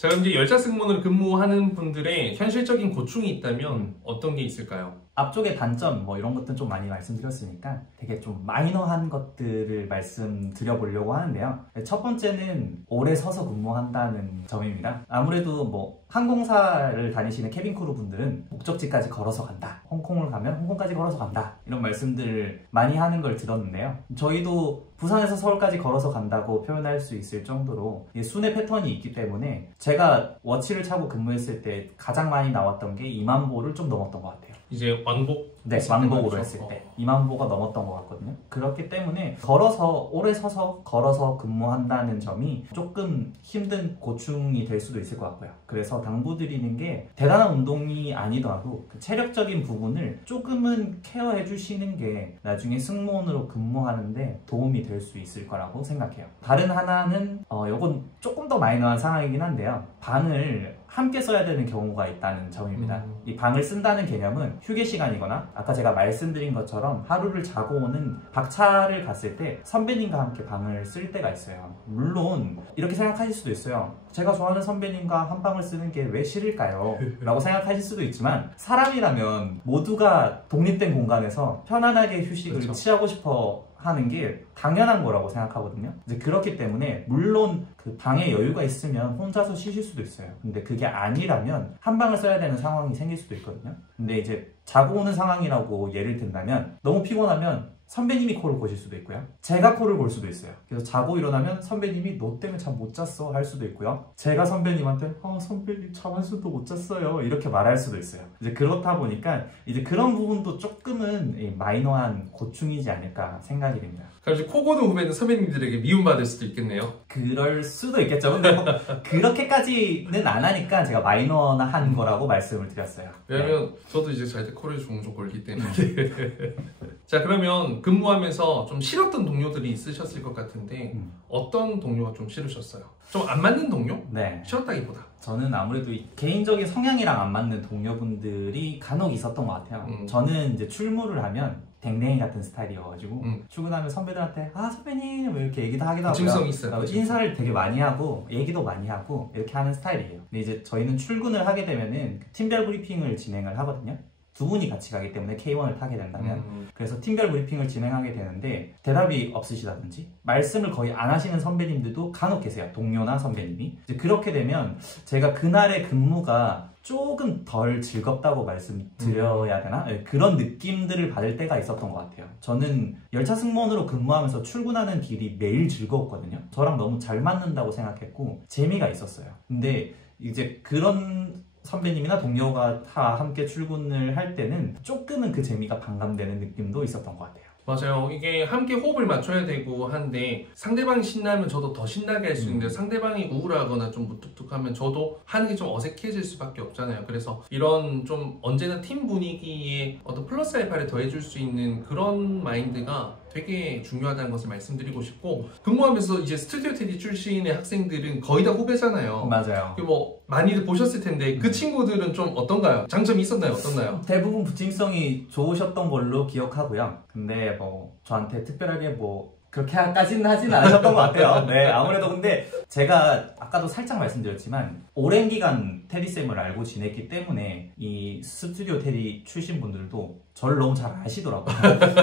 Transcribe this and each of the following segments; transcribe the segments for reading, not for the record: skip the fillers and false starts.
자, 그럼 이제 열차 승무원으로 근무하는 분들의 현실적인 고충이 있다면 어떤 게 있을까요? 앞쪽의 단점 뭐 이런 것들은 좀 많이 말씀드렸으니까 되게 좀 마이너한 것들을 말씀드려보려고 하는데요. 첫 번째는 오래 서서 근무한다는 점입니다. 아무래도 뭐 항공사를 다니시는 캐빈크루 분들은 목적지까지 걸어서 간다, 홍콩을 가면 홍콩까지 걸어서 간다, 이런 말씀들을 많이 하는 걸 들었는데요. 저희도 부산에서 서울까지 걸어서 간다고 표현할 수 있을 정도로 순회 패턴이 있기 때문에 제가 워치를 차고 근무했을 때 가장 많이 나왔던 게 2만 보를 좀 넘었던 것 같아요. 이제 왕복? 네, 왕복으로 했을 때 2만 보가 넘었던 것 같거든요. 그렇기 때문에 오래 서서 걸어서 근무한다는 점이 조금 힘든 고충이 될 수도 있을 것 같고요. 그래서 당부드리는 게 대단한 운동이 아니더라도 그 체력적인 부분을 조금은 케어해 주시는 게 나중에 승무원으로 근무하는데 도움이 될 수 있을 거라고 생각해요. 다른 하나는 이건 조금 더 마이너한 상황이긴 한데요. 방을 함께 써야 되는 경우가 있다는 점입니다. 이 방을 쓴다는 개념은 휴게 시간이거나 아까 제가 말씀드린 것처럼 하루를 자고 오는 박차를 갔을 때 선배님과 함께 방을 쓸 때가 있어요. 물론 이렇게 생각하실 수도 있어요. 제가 좋아하는 선배님과 한 방을 쓰는 게 왜 싫을까요? 라고 생각하실 수도 있지만 사람이라면 모두가 독립된 공간에서 편안하게 휴식을 그렇죠. 취하고 싶어 하는 게 당연한 거라고 생각하거든요. 이제 그렇기 때문에 물론 그 방에 여유가 있으면 혼자서 쉬실 수도 있어요. 근데 그게 아니라면 한 방을 써야 되는 상황이 생길 수도 있거든요. 근데 이제 자고 오는 상황이라고 예를 든다면 너무 피곤하면 선배님이 코를 고실 수도 있고요. 제가 코를 골 수도 있어요. 그래서 자고 일어나면 선배님이 너 때문에 잠 못 잤어 할 수도 있고요. 제가 선배님한테 선배님 잠 한 수도 못 잤어요 이렇게 말할 수도 있어요. 이제 그렇다 보니까 이제 그런 부분도 조금은 마이너한 고충이지 않을까 생각이 됩니다. 그럼 이제 코 고는 후배는 선배님들에게 미움받을 수도 있겠네요. 그럴 수도 있겠죠. 근데 뭐 그렇게까지는 안 하니까 제가 마이너한 거라고 말씀을 드렸어요. 왜냐면 저도 이제 잘 때 코를 종종 골기 때문에. 자, 그러면 근무하면서 좀 싫었던 동료들이 있으셨을 것 같은데 어떤 동료가 좀 싫으셨어요? 좀 안 맞는 동료? 네. 싫었다기보다. 저는 아무래도 개인적인 성향이랑 안 맞는 동료분들이 간혹 있었던 것 같아요. 저는 이제 출무를 하면 댕댕이 같은 스타일이어가지고 출근하면 선배들한테 선배님 이렇게 얘기도 하기도 하고요. 진성 있어요. 인사를 되게 많이 하고 얘기도 많이 하고 이렇게 하는 스타일이에요. 근데 이제 저희는 출근을 하게 되면은 팀별 브리핑을 진행을 하거든요. 두 분이 같이 가기 때문에 K1을 타게 된다면 그래서 팀별 브리핑을 진행하게 되는데 대답이 없으시다든지 말씀을 거의 안 하시는 선배님들도 간혹 계세요. 동료나 선배님이. 이제 그렇게 되면 제가 그날의 근무가 조금 덜 즐겁다고 말씀드려야 되나? 그런 느낌들을 받을 때가 있었던 것 같아요. 저는 열차 승무원으로 근무하면서 출근하는 길이 매일 즐거웠거든요. 저랑 너무 잘 맞는다고 생각했고 재미가 있었어요. 근데 이제 그런 선배님이나 동료가 다 함께 출근을 할 때는 조금은 그 재미가 반감되는 느낌도 있었던 것 같아요. 맞아요. 이게 함께 호흡을 맞춰야 되고 한데 상대방이 신나면 저도 더 신나게 할 수 있는데 상대방이 우울하거나 좀 무뚝뚝하면 저도 하는 게 좀 어색해질 수밖에 없잖아요. 그래서 이런 좀 언제나 팀 분위기에 어떤 플러스 알파를 더해줄 수 있는 그런 마인드가 되게 중요하다는 것을 말씀드리고 싶고 근무하면서 이제 스튜디오 테디 출신의 학생들은 거의 다 후배잖아요. 맞아요. 뭐 많이들 보셨을 텐데 그 친구들은 좀 어떤가요? 장점이 있었나요? 어떤가요? 대부분 부침성이 좋으셨던 걸로 기억하고요. 근데 뭐 저한테 특별하게 뭐 그렇게까지는 하지는 않으셨던 것 같아요. 네, 아무래도 근데 제가 아까도 살짝 말씀드렸지만 오랜 기간 테디쌤을 알고 지냈기 때문에 이 스튜디오 테디 출신 분들도 저를 너무 잘 아시더라고요.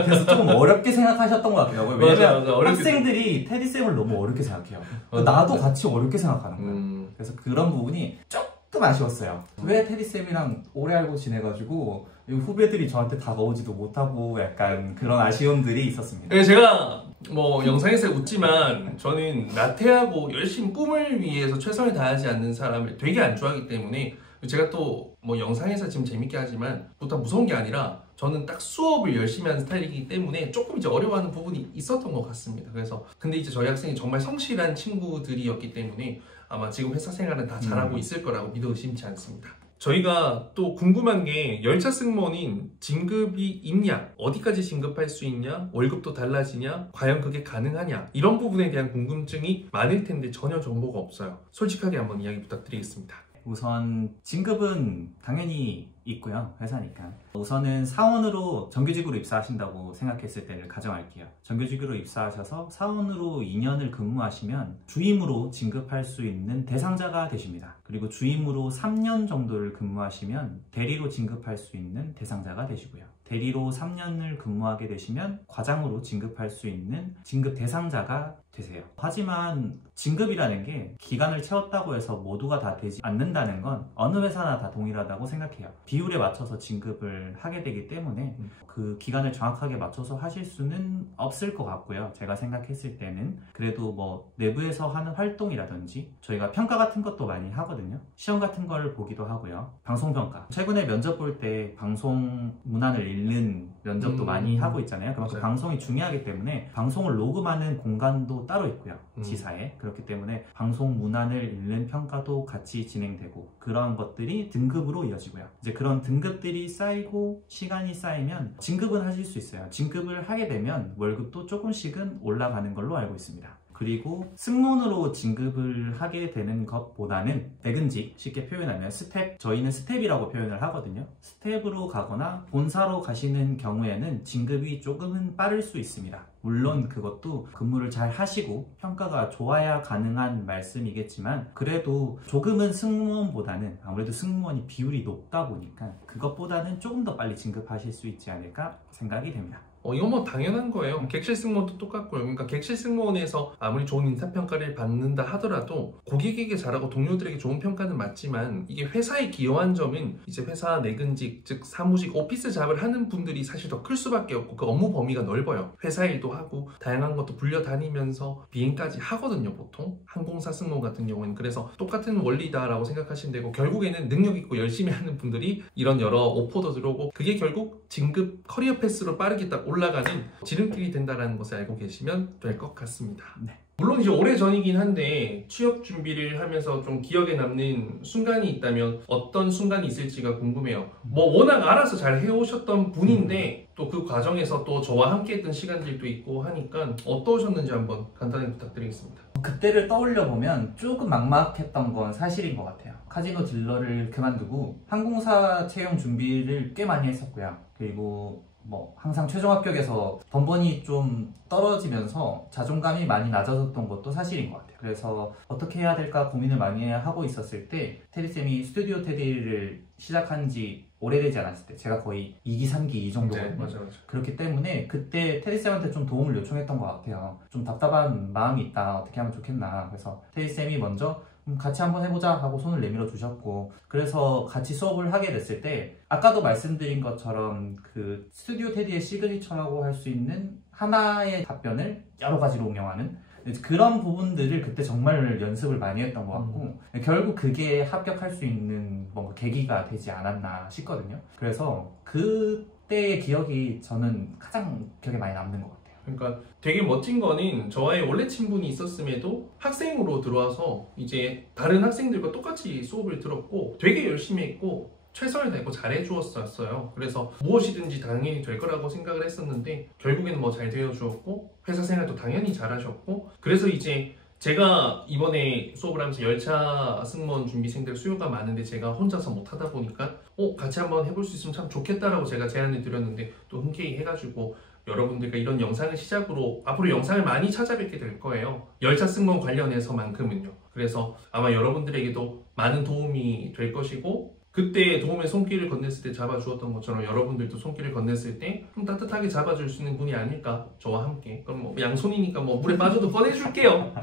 그래서 조금 어렵게 생각하셨던 것 같아요. 왜냐면 학생들이 테디쌤을 너무 어렵게 생각해요. 나도 같이 어렵게 생각하는 거예요. 그래서 그런 부분이 조금 아쉬웠어요. 왜 테디쌤이랑 오래 알고 지내가지고 후배들이 저한테 다가오지도 못하고 약간 그런 아쉬움들이 있었습니다. 제가 뭐 영상에서 웃지만 저는 나태하고 열심히 꿈을 위해서 최선을 다하지 않는 사람을 되게 안 좋아하기 때문에 제가 또 뭐 영상에서 지금 재밌게 하지만 보통 무서운 게 아니라 저는 딱 수업을 열심히 하는 스타일이기 때문에 조금 이제 어려워하는 부분이 있었던 것 같습니다. 그래서 근데 이제 저희 학생이 정말 성실한 친구들이었기 때문에 아마 지금 회사 생활은 다 잘하고 있을 거라고 믿어 의심치 않습니다. 저희가 또 궁금한 게 열차 승무원인 진급이 있냐, 어디까지 진급할 수 있냐, 월급도 달라지냐, 과연 그게 가능하냐 이런 부분에 대한 궁금증이 많을 텐데 전혀 정보가 없어요. 솔직하게 한번 이야기 부탁드리겠습니다. 우선 진급은 당연히 있고요. 회사니까. 우선은 사원으로 정규직으로 입사하신다고 생각했을 때를 가정할게요. 정규직으로 입사하셔서 사원으로 2년을 근무하시면 주임으로 진급할 수 있는 대상자가 되십니다. 그리고 주임으로 3년 정도를 근무하시면 대리로 진급할 수 있는 대상자가 되시고요. 대리로 3년을 근무하게 되시면 과장으로 진급할 수 있는 진급 대상자가 되세요. 하지만 진급이라는 게 기간을 채웠다고 해서 모두가 다 되지 않는다는 건 어느 회사나 다 동일하다고 생각해요. 비율에 맞춰서 진급을 하게 되기 때문에 그 기간을 정확하게 맞춰서 하실 수는 없을 것 같고요. 제가 생각했을 때는 그래도 뭐 내부에서 하는 활동이라든지 저희가 평가 같은 것도 많이 하거든요. 시험 같은 걸 보기도 하고요. 방송평가. 최근에 면접 볼 때 방송 문안을 읽는 면접도 많이 하고 있잖아요. 그만큼 방송이 중요하기 때문에 방송을 녹음하는 공간도 따로 있고요. 지사에. 그렇기 때문에 방송 문안을 읽는 평가도 같이 진행되고 그러한 것들이 등급으로 이어지고요. 이제 그런 등급들이 쌓이고 시간이 쌓이면 진급은 하실 수 있어요. 진급을 하게 되면 월급도 조금씩은 올라가는 걸로 알고 있습니다. 그리고 승무원으로 진급을 하게 되는 것보다는 백은직, 쉽게 표현하면 스텝, 저희는 스텝이라고 표현을 하거든요. 스텝으로 가거나 본사로 가시는 경우에는 진급이 조금은 빠를 수 있습니다. 물론 그것도 근무를 잘 하시고 평가가 좋아야 가능한 말씀이겠지만 그래도 조금은 승무원보다는 아무래도 승무원이 비율이 높다 보니까 그것보다는 조금 더 빨리 진급하실 수 있지 않을까 생각이 됩니다. 이건 뭐 당연한 거예요. 객실 승무원도 똑같고요. 그러니까 객실 승무원에서 아무리 좋은 인사평가를 받는다 하더라도 고객에게 잘하고 동료들에게 좋은 평가는 맞지만 이게 회사에 기여한 점은 이제 회사 내근직, 즉 사무직, 오피스 잡을 하는 분들이 사실 더 클 수밖에 없고 그 업무 범위가 넓어요. 회사 일도 하고 다양한 것도 불려다니면서 비행까지 하거든요. 보통 항공사 승무원 같은 경우에는. 그래서 똑같은 원리다라고 생각하시면 되고 결국에는 능력 있고 열심히 하는 분들이 이런 여러 오퍼도 들어오고 그게 결국 진급 커리어 패스로 빠르게 딱 올라가는 지름길이 된다는 것을 알고 계시면 될 것 같습니다. 네. 물론 이제 오래 전이긴 한데 취업 준비를 하면서 좀 기억에 남는 순간이 있다면 어떤 순간이 있을지가 궁금해요. 뭐 워낙 알아서 잘 해오셨던 분인데 또 그 과정에서 또 저와 함께 했던 시간들도 있고 하니까 어떠셨는지 한번 간단히 부탁드리겠습니다. 그때를 떠올려 보면 조금 막막했던 건 사실인 것 같아요. 카지노 딜러를 그만두고 항공사 채용 준비를 꽤 많이 했었고요. 그리고 뭐 항상 최종 합격에서 번번이 좀 떨어지면서 자존감이 많이 낮아졌던 것도 사실인 것 같아요. 그래서 어떻게 해야 될까 고민을 많이 하고 있었을 때 테디쌤이 스튜디오 테디를 시작한 지 오래되지 않았을 때 제가 거의 2기, 3기 이 정도거든요. 네, 맞아. 그렇기 때문에 그때 테디쌤한테 좀 도움을 요청했던 것 같아요. 좀 답답한 마음이 있다. 어떻게 하면 좋겠나. 그래서 테디쌤이 먼저 같이 한번 해보자 하고 손을 내밀어 주셨고 그래서 같이 수업을 하게 됐을 때 아까도 말씀드린 것처럼 그 스튜디오 테디의 시그니처라고 할 수 있는 하나의 답변을 여러 가지로 응용하는 그런 부분들을 그때 정말 연습을 많이 했던 것 같고 결국 그게 합격할 수 있는 뭔가 계기가 되지 않았나 싶거든요. 그래서 그때의 기억이 저는 가장 기억에 많이 남는 것 같아요. 그러니까 되게 멋진 거는 저와의 원래 친분이 있었음에도 학생으로 들어와서 이제 다른 학생들과 똑같이 수업을 들었고 되게 열심히 했고 최선을 다했고 잘해주었어요. 그래서 무엇이든지 당연히 될 거라고 생각을 했었는데 결국에는 뭐 잘 되어주었고 회사 생활도 당연히 잘하셨고 그래서 이제 제가 이번에 수업을 하면서 열차 승무원 준비생들 수요가 많은데 제가 혼자서 못하다 보니까 같이 한번 해볼 수 있으면 참 좋겠다라고 제가 제안을 드렸는데 또 흔쾌히 해가지고 여러분들과 이런 영상을 시작으로 앞으로 영상을 많이 찾아뵙게 될 거예요. 열차 승무원 관련해서만큼은요. 그래서 아마 여러분들에게도 많은 도움이 될 것이고 그때 도움의 손길을 건넸을 때 잡아주었던 것처럼 여러분들도 손길을 건넸을 때 좀 따뜻하게 잡아줄 수 있는 분이 아닐까 저와 함께. 그럼 뭐 양손이니까 뭐 물에 빠져도 꺼내줄게요.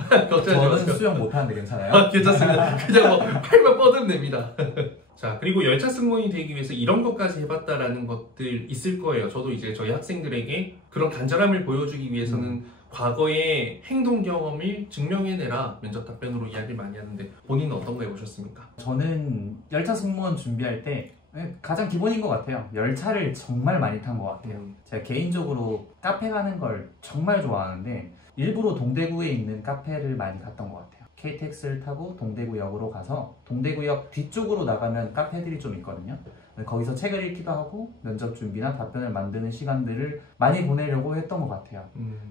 저는 수영 못하는데 괜찮아요? 괜찮습니다. 그냥 뭐 팔만 뻗으면 됩니다. 자, 그리고 열차 승무원이 되기 위해서 이런 것까지 해봤다라는 것들 있을 거예요. 저도 이제 저희 학생들에게 그런 간절함을 보여주기 위해서는 과거의 행동 경험을 증명해내라 면접 답변으로 이야기를 많이 하는데 본인은 어떤 거 해보셨습니까? 저는 열차 승무원 준비할 때 가장 기본인 것 같아요. 열차를 정말 많이 탄 것 같아요. 제가 개인적으로 카페 가는 걸 정말 좋아하는데 일부러 동대구에 있는 카페를 많이 갔던 것 같아요. KTX를 타고 동대구역으로 가서 동대구역 뒤쪽으로 나가면 카페들이 좀 있거든요. 거기서 책을 읽기도 하고 면접 준비나 답변을 만드는 시간들을 많이 보내려고 했던 것 같아요.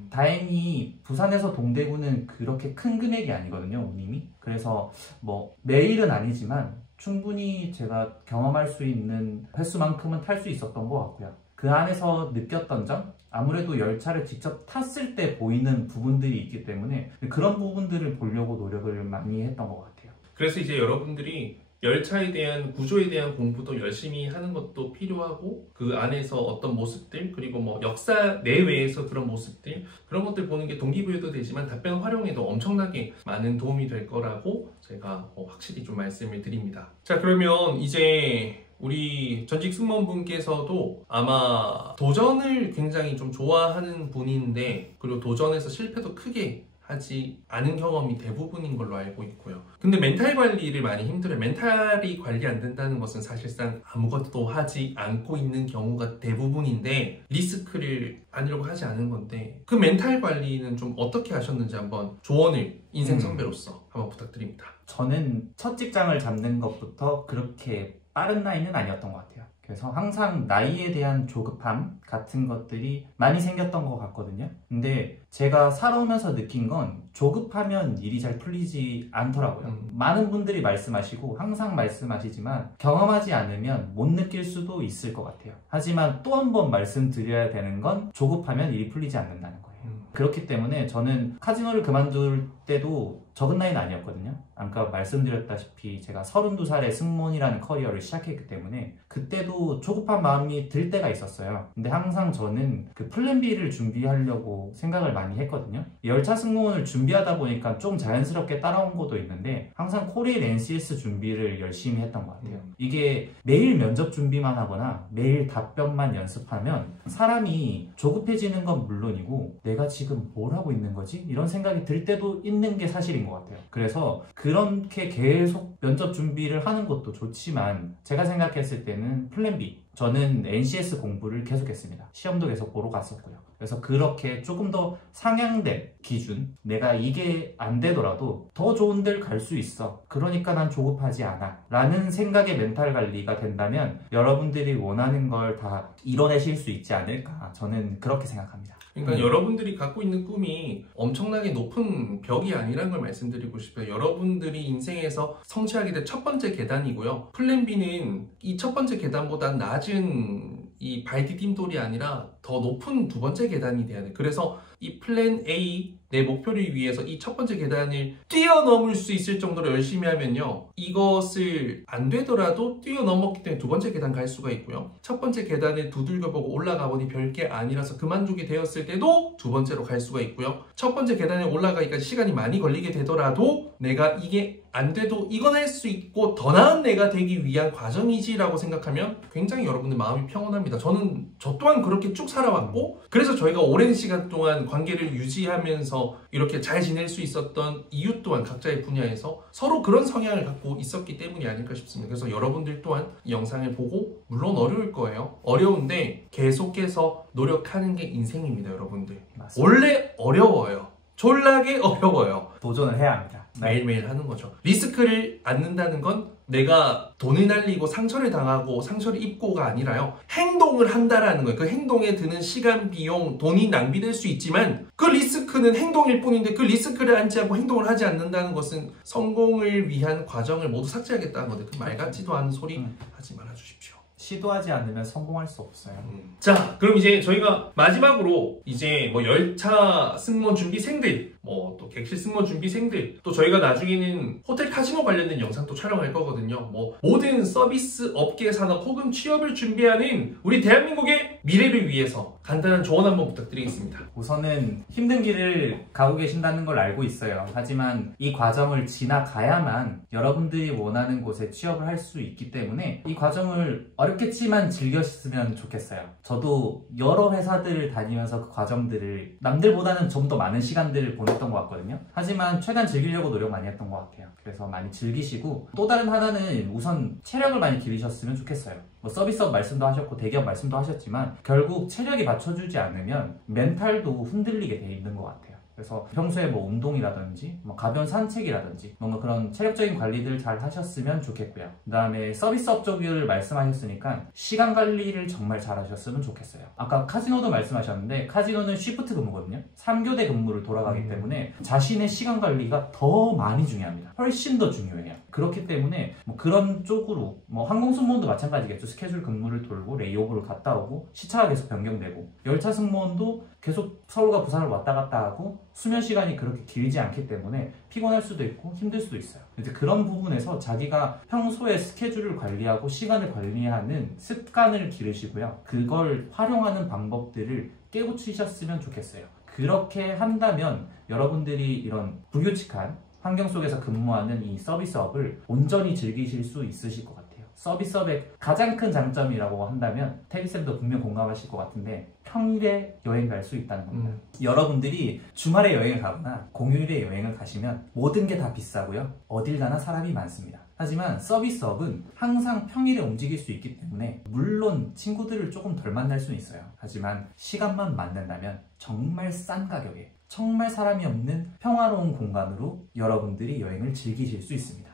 다행히 부산에서 동대구는 그렇게 큰 금액이 아니거든요, 운임이. 그래서 뭐 매일은 아니지만 충분히 제가 경험할 수 있는 횟수만큼은 탈 수 있었던 것 같고요. 그 안에서 느꼈던 점? 아무래도 열차를 직접 탔을 때 보이는 부분들이 있기 때문에 그런 부분들을 보려고 노력을 많이 했던 것 같아요. 그래서 이제 여러분들이 열차에 대한 구조에 대한 공부도 열심히 하는 것도 필요하고 그 안에서 어떤 모습들 그리고 뭐 역사 내외에서 그런 모습들 그런 것들 보는 게 동기부여도 되지만 답변 활용에도 엄청나게 많은 도움이 될 거라고 제가 확실히 좀 말씀을 드립니다. 자, 그러면 이제 우리 전직 승무원분께서도 아마 도전을 굉장히 좀 좋아하는 분인데 그리고 도전에서 실패도 크게 하지 않은 경험이 대부분인 걸로 알고 있고요. 근데 멘탈 관리를 많이 힘들어요. 멘탈이 관리 안 된다는 것은 사실상 아무것도 하지 않고 있는 경우가 대부분인데 리스크를 아니려고 하지 않은 건데 그 멘탈 관리는 좀 어떻게 하셨는지 한번 조언을 인생 선배로서 한번 부탁드립니다. 저는 첫 직장을 잡는 것부터 그렇게 빠른 나이는 아니었던 것 같아요. 그래서 항상 나이에 대한 조급함 같은 것들이 많이 생겼던 것 같거든요. 근데 제가 살아오면서 느낀 건 조급하면 일이 잘 풀리지 않더라고요. 많은 분들이 말씀하시고 항상 말씀하시지만 경험하지 않으면 못 느낄 수도 있을 것 같아요. 하지만 또 한 번 말씀드려야 되는 건 조급하면 일이 풀리지 않는다는 거예요. 그렇기 때문에 저는 카지노를 그만둘 때도 적은 나이는 아니었거든요. 아까 말씀드렸다시피 제가 32살에 승무원이라는 커리어를 시작했기 때문에 그때도 조급한 마음이 들 때가 있었어요. 근데 항상 저는 그 플랜 B를 준비하려고 생각을 많이 했거든요. 열차 승무원을 준비하다 보니까 좀 자연스럽게 따라온 것도 있는데 항상 코레일 NCS 준비를 열심히 했던 것 같아요. 이게 매일 면접 준비만 하거나 매일 답변만 연습하면 사람이 조급해지는 건 물론이고 내가 지금 뭘 하고 있는 거지? 이런 생각이 들 때도 있는 게 사실인 것 같아요. 그래서 그렇게 계속 면접 준비를 하는 것도 좋지만 제가 생각했을 때는 플랜 B 저는 NCS 공부를 계속했습니다. 시험도 계속 보러 갔었고요. 그래서 그렇게 조금 더 상향된 기준 내가 이게 안 되더라도 더 좋은 데를 갈 수 있어. 그러니까 난 조급하지 않아 라는 생각의 멘탈 관리가 된다면 여러분들이 원하는 걸 다 이뤄내실 수 있지 않을까 저는 그렇게 생각합니다. 그러니까 여러분들이 갖고 있는 꿈이 엄청나게 높은 벽이 아니라는 걸 말씀드리고 싶어요. 여러분들이 인생에서 성취하게 될 첫 번째 계단이고요. 플랜 B는 이 첫 번째 계단보다 낮은 이 발디딤돌이 아니라 더 높은 두 번째 계단이 돼야 돼. 그래서 이 플랜 A 내 목표를 위해서 이 첫 번째 계단을 뛰어넘을 수 있을 정도로 열심히 하면요. 이것을 안 되더라도 뛰어넘었기 때문에 두 번째 계단 갈 수가 있고요. 첫 번째 계단을 두들겨보고 올라가 보니 별게 아니라서 그만두게 되었을 때도 두 번째로 갈 수가 있고요. 첫 번째 계단에 올라가기까지 시간이 많이 걸리게 되더라도 내가 이게 안 돼도 이건 할 수 있고 더 나은 내가 되기 위한 과정이지라고 생각하면 굉장히 여러분들 마음이 평온합니다. 저 또한 그렇게 쭉 살아왔고 그래서 저희가 오랜 시간 동안 관계를 유지하면서 이렇게 잘 지낼 수 있었던 이유 또한 각자의 분야에서 서로 그런 성향을 갖고 있었기 때문이 아닐까 싶습니다. 그래서 여러분들 또한 이 영상을 보고 물론 어려울 거예요. 어려운데 계속해서 노력하는 게 인생입니다, 여러분들. 맞습니다. 원래 어려워요. 졸라게 어려워요. 도전을 해야 합니다. 매일매일 하는 거죠. 리스크를 안는다는 건 내가 돈을 날리고 상처를 당하고 상처를 입고가 아니라요. 행동을 한다라는 거예요. 그 행동에 드는 시간, 비용, 돈이 낭비될 수 있지만 그 리스크는 행동일 뿐인데 그 리스크를 안지 않고 행동을 하지 않는다는 것은 성공을 위한 과정을 모두 삭제하겠다는 건데 그 말 같지도 않은 소리 하지 말아주십시오. 시도하지 않으면 성공할 수 없어요. 자, 그럼 이제 저희가 마지막으로 이제 뭐 열차 승무원 준비생들, 뭐 또 객실 승무원 준비생들, 또 저희가 나중에는 호텔 카지노 관련된 영상도 촬영할 거거든요. 뭐 모든 서비스 업계 산업 혹은 취업을 준비하는 우리 대한민국의 미래를 위해서 간단한 조언 한번 부탁드리겠습니다. 우선은 힘든 길을 가고 계신다는 걸 알고 있어요. 하지만 이 과정을 지나가야만 여러분들이 원하는 곳에 취업을 할 수 있기 때문에 이 과정을 어렵겠지만 즐겼으면 좋겠어요. 저도 여러 회사들을 다니면서 그 과정들을 남들보다는 좀 더 많은 시간들을 보냈던 것 같거든요. 하지만 최대한 즐기려고 노력 많이 했던 것 같아요. 그래서 많이 즐기시고 또 다른 하나는 우선 체력을 많이 기르셨으면 좋겠어요. 뭐 서비스업 말씀도 하셨고 대기업 말씀도 하셨지만 결국 체력이 받쳐주지 않으면 멘탈도 흔들리게 돼 있는 것 같아요. 그래서 평소에 뭐 운동이라든지 뭐 가벼운 산책이라든지 뭔가 그런 체력적인 관리들 잘 하셨으면 좋겠고요. 그 다음에 서비스업 쪽을 말씀하셨으니까 시간 관리를 정말 잘 하셨으면 좋겠어요. 아까 카지노도 말씀하셨는데 카지노는 쉬프트 근무거든요. 3교대 근무를 돌아가기 때문에 자신의 시간 관리가 더 많이 중요합니다. 훨씬 더 중요해요. 그렇기 때문에 뭐 그런 쪽으로 뭐 항공승무원도 마찬가지겠죠. 스케줄 근무를 돌고 레이오버를 갔다 오고 시차가 계속 변경되고 열차 승무원도 계속 서울과 부산을 왔다 갔다 하고 수면 시간이 그렇게 길지 않기 때문에 피곤할 수도 있고 힘들 수도 있어요. 이제 그런 부분에서 자기가 평소에 스케줄을 관리하고 시간을 관리하는 습관을 기르시고요. 그걸 활용하는 방법들을 깨우치셨으면 좋겠어요. 그렇게 한다면 여러분들이 이런 불규칙한 환경 속에서 근무하는 이 서비스업을 온전히 즐기실 수 있으실 것 같아요. 서비스업의 가장 큰 장점이라고 한다면 테리쌤도 분명 공감하실 것 같은데 평일에 여행 갈 수 있다는 겁니다. 여러분들이 주말에 여행을 가거나 공휴일에 여행을 가시면 모든 게 다 비싸고요. 어딜 가나 사람이 많습니다. 하지만 서비스업은 항상 평일에 움직일 수 있기 때문에 물론 친구들을 조금 덜 만날 수는 있어요. 하지만 시간만 맞는다면 정말 싼 가격에 정말 사람이 없는 평화로운 공간으로 여러분들이 여행을 즐기실 수 있습니다.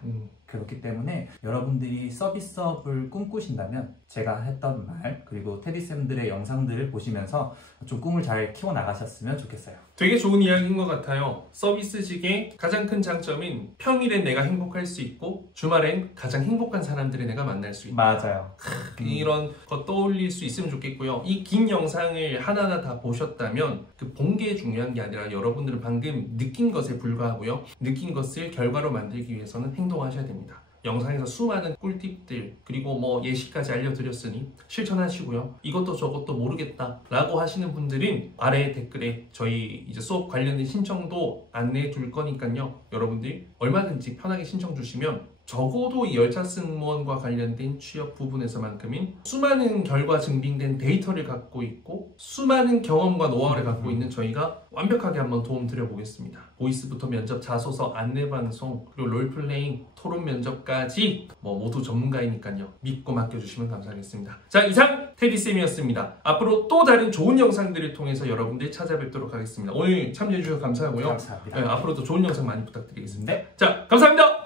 그렇기 때문에 여러분들이 서비스업을 꿈꾸신다면 제가 했던 말 그리고 테디쌤들의 영상들을 보시면서 좀 꿈을 잘 키워나가셨으면 좋겠어요. 되게 좋은 이야기인 것 같아요. 서비스직의 가장 큰 장점인 평일엔 내가 행복할 수 있고 주말엔 가장 행복한 사람들을 내가 만날 수 있다. 맞아요. 이런 거 떠올릴 수 있으면 좋겠고요. 이 긴 영상을 하나하나 다 보셨다면 그 본 게 중요한 게 아니라 여러분들은 방금 느낀 것에 불과하고요. 느낀 것을 결과로 만들기 위해서는 행동하셔야 됩니다. 영상에서 수많은 꿀팁들 그리고 뭐 예시까지 알려드렸으니 실천하시고요. 이것도 저것도 모르겠다 라고 하시는 분들은 아래 댓글에 저희 이제 수업 관련된 신청도 안내해 줄 거니까요. 여러분들 얼마든지 편하게 신청 주시면 적어도 이 열차 승무원과 관련된 취업 부분에서만큼은 수많은 결과 증빙된 데이터를 갖고 있고 수많은 경험과 노하우를 갖고 있는 저희가 완벽하게 한번 도움 드려보겠습니다. 보이스부터 면접, 자소서, 안내방송, 그리고 롤플레잉, 토론 면접까지 뭐 모두 전문가이니까요. 믿고 맡겨주시면 감사하겠습니다. 자, 이상 테디쌤이었습니다. 앞으로 또 다른 좋은 영상들을 통해서 여러분들 찾아뵙도록 하겠습니다. 오늘 참여해주셔서 감사하고요. 감사합니다. 네, 앞으로도 좋은 영상 많이 부탁드리겠습니다. 네. 자, 감사합니다.